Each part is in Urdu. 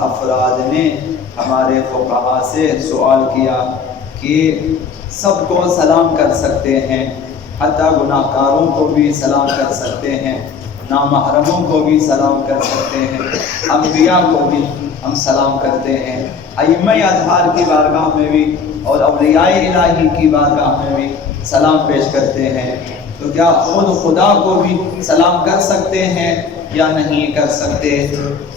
افراد نے ہمارے فقہا سے سوال کیا کہ سب کو سلام کر سکتے ہیں، حتیٰ گناہ کاروں کو بھی سلام کر سکتے ہیں، نامحرموں کو بھی سلام کر سکتے ہیں، انبیاء کو بھی ہم سلام کرتے ہیں، ائمہ اطہار کی بارگاہ میں بھی اور اولیاء الہی کی بارگاہ میں بھی سلام پیش کرتے ہیں، تو کیا خود خدا کو بھی سلام کر سکتے ہیں یا نہیں کر سکتے؟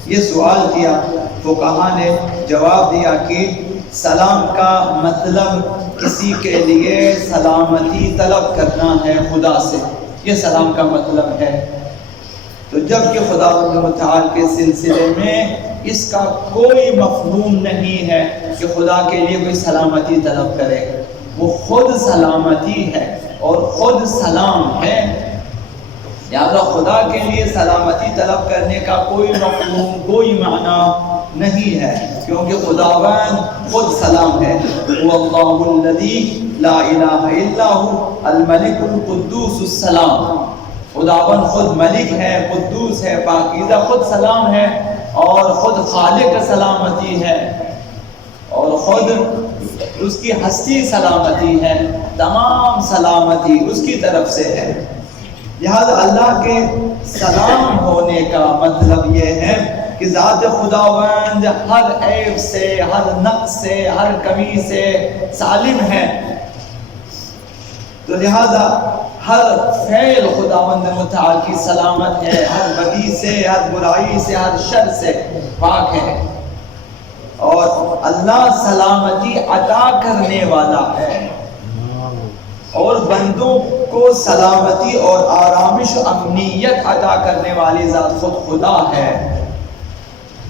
یہ سوال کیا۔ فقہا نے جواب دیا کہ سلام کا مطلب کسی کے لیے سلامتی طلب کرنا ہے خدا سے، یہ سلام کا مطلب ہے۔ تو جب کہ خدا متعال کے سلسلے میں اس کا کوئی مفہوم نہیں ہے کہ خدا کے لیے کوئی سلامتی طلب کرے، وہ خود سلامتی ہے اور خود سلام ہے، لہذا خدا کے لیے سلامتی طلب کرنے کا کوئی مفہوم، کوئی معنی نہیں ہے، کیونکہ خداوند خود سلام ہے۔ واللہ الذی لا الہ الا هو الملک القدوس السلام، خداوند خود ملک ہے، قدوس ہے، پاکیزہ، خود سلام ہے اور خود خالق سلامتی ہے اور خود اس کی ہستی سلامتی ہے، تمام سلامتی اس کی طرف سے ہے۔ لہذا اللہ کے سلام ہونے کا مطلب یہ ہے کہ ذات خداوند ہر عیب سے، ہر نقص سے، ہر کمی سے سالم ہے، تو لہذا ہر فعل خداوند متعال کی سلامت ہے، ہر بدی سے، ہر برائی سے، ہر شر سے پاک ہے، اور اللہ سلامتی عطا کرنے والا ہے اور بندوں کو سلامتی اور آرامش و امنیت عطا کرنے والی ذات خود خدا ہے۔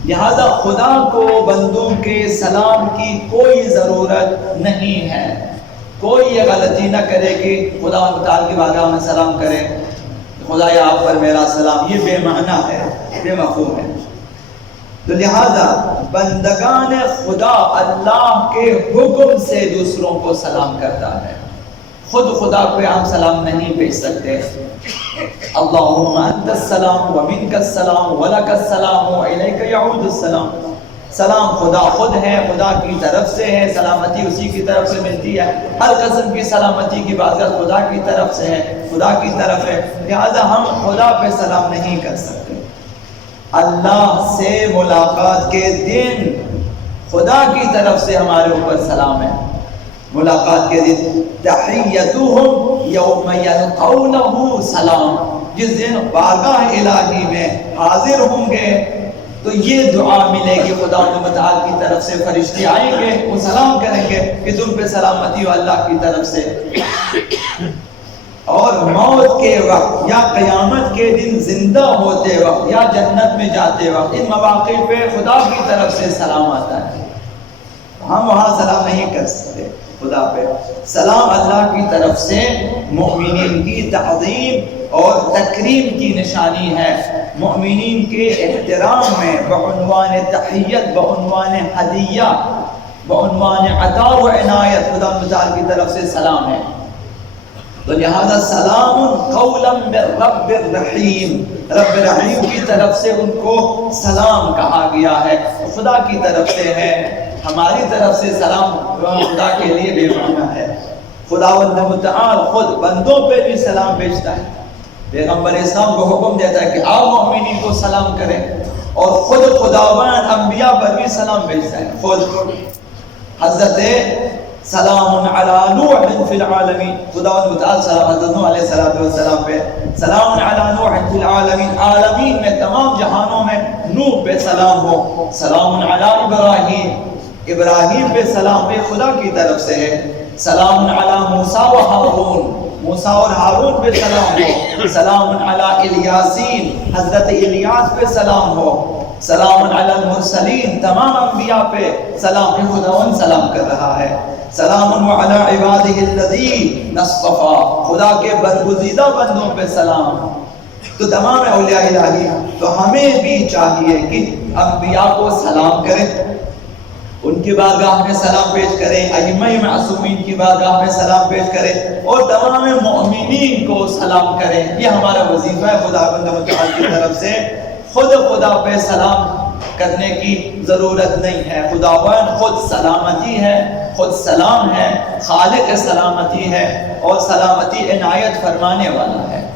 لہذا خدا کو بندوں کے سلام کی کوئی ضرورت نہیں ہے، کوئی یہ غلطی نہ کرے کہ خدا متعال کی بارگاہ میں سلام کرے، خدایا آپ پر میرا سلام، یہ بے معنی ہے، بے مفہوم ہے۔ تو لہذا بندگان خدا اللہ کے حکم سے دوسروں کو سلام کرتا ہے، خود خدا پہ ہم سلام نہیں بھیج سکتے۔ اللہم انت السلام و منک السلام و لک السلام و الیک یعود السلام، سلام خدا خود ہے، خدا کی طرف سے ہے، سلامتی اسی کی طرف سے ملتی ہے، ہر قسم کی سلامتی کی بات خدا کی طرف سے ہے، خدا کی طرف ہے، لہذا ہم خدا پہ سلام نہیں کر سکتے۔ اللہ سے ملاقات کے دن خدا کی طرف سے ہمارے اوپر سلام ہے، ملاقات کے دن تحیتہم یوم یلقونہ سلام، جس دن بارگاہ الہی میں حاضر ہوں گے تو یہ دعا ملے گی خدا متعال کی طرف سے، فرشتے آئیں گے، وہ سلام کریں گے کہ تم پہ سلامتی ہو اللہ کی طرف سے۔ اور موت کے وقت یا قیامت کے دن زندہ ہوتے وقت یا جنت میں جاتے وقت، ان مواقع پہ خدا کی طرف سے سلام آتا ہے، ہم وہاں سلام نہیں کر سکتے خدا پہ۔ سلام اللہ کی طرف سے مومنین کی تعظیم اور تکریم کی نشانی ہے، مومنین کے احترام میں بعنوان تحیت، بعنوان ہدیہ، بعنوان عطا و عنایت خدا متعال کی طرف سے سلام ہے۔ تو لہذا سلام قولا من رب الرحیم، رب رحیم کی طرف سے ان کو سلام کہا گیا ہے، خدا کی طرف سے ہے، ہماری طرف سے سلام خدا کے لیے بے معنی ہے۔ خداوند متعال خود بندوں پہ بھی سلام بھیجتا ہے، پیغمبر اسلام کو حکم دیتا ہے کہ آپ مومنین کو سلام کریں، اور خود خداوند انبیاء پر بھی سلام بھیجتا ہے، خود حضرت سلام علی نوح فی العالمین، خداوند متعال حضرت نوح علیہ السلام پہ سلام علی نوح فی العالمین، عالمین میں تمام جہانوں میں نوح پہ سلام ہو۔ سلام علی ابراہیم، ابراہیم پہ سلام پہ خدا کی طرف سے ہے۔ سلام علی موسیٰ و ہارون، موسیٰ اور ہارون پہ سلام ہو۔ سلام علی الیاسین، حضرت الیاس پہ سلام ہو۔ سلام علی المرسلین، تمام انبیاء پہ سلام پہ خداوند سلام کر رہا ہے۔ سلام علی عبادہ الذین اصطفیٰ، خدا کے برگزیدہ بندوں پہ سلام۔ تو تمام اولیاء الہی، تو ہمیں بھی چاہیے کہ انبیاء کو سلام کریں، ان کی بارگاہ میں سلام پیش کریں، ائمہ معصومین کی بارگاہ میں سلام پیش کریں، اور تمام مومنین کو سلام کریں۔ یہ ہمارا وظیفہ ہے خداوند متعال کی طرف سے، خود خدا پہ سلام کرنے کی ضرورت نہیں ہے۔ خداوند خود سلامتی ہے، خود سلام ہے، خالق سلامتی ہے اور سلامتی عنایت فرمانے والا ہے۔